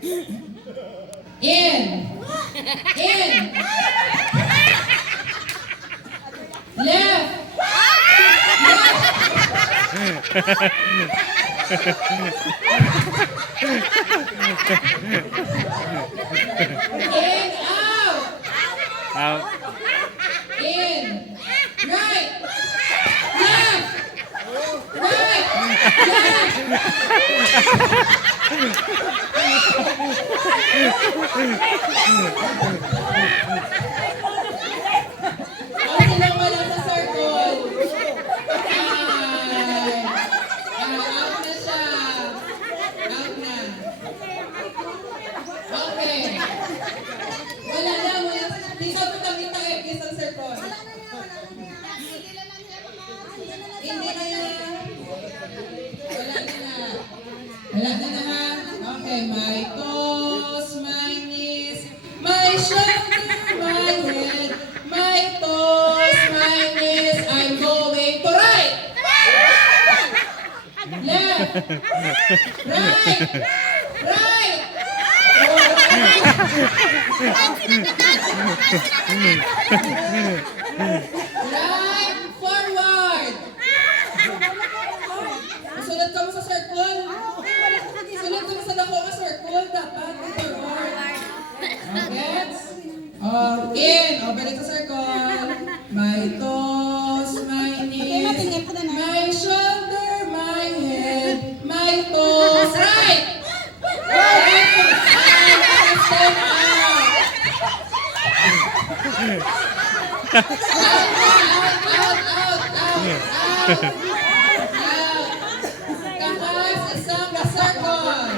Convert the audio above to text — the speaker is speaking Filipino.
In. In. Left. In, out. Out. In. Right. Left. Right. Ang silang wala sa circle. Ay. Out na siya. Out na. Okay. Wala na. Di ka ito kami tayo sa circle. Hindi na yan. Wala na. Wala na ha. Okay. My toes, my knees, my shoulder, my head, my toes, my knees. I'm going to right. Left. Right. Right. Right. Forward. Sulat ka mo sa circle. Sulat ka mo sa dako ka circle. Dapat. Forward. Okay. In. Balik sa circle. My toes, my knees, my shoulder, my head, my toes. Right. Right. Stand out. Out. Kakas isang ka-circle.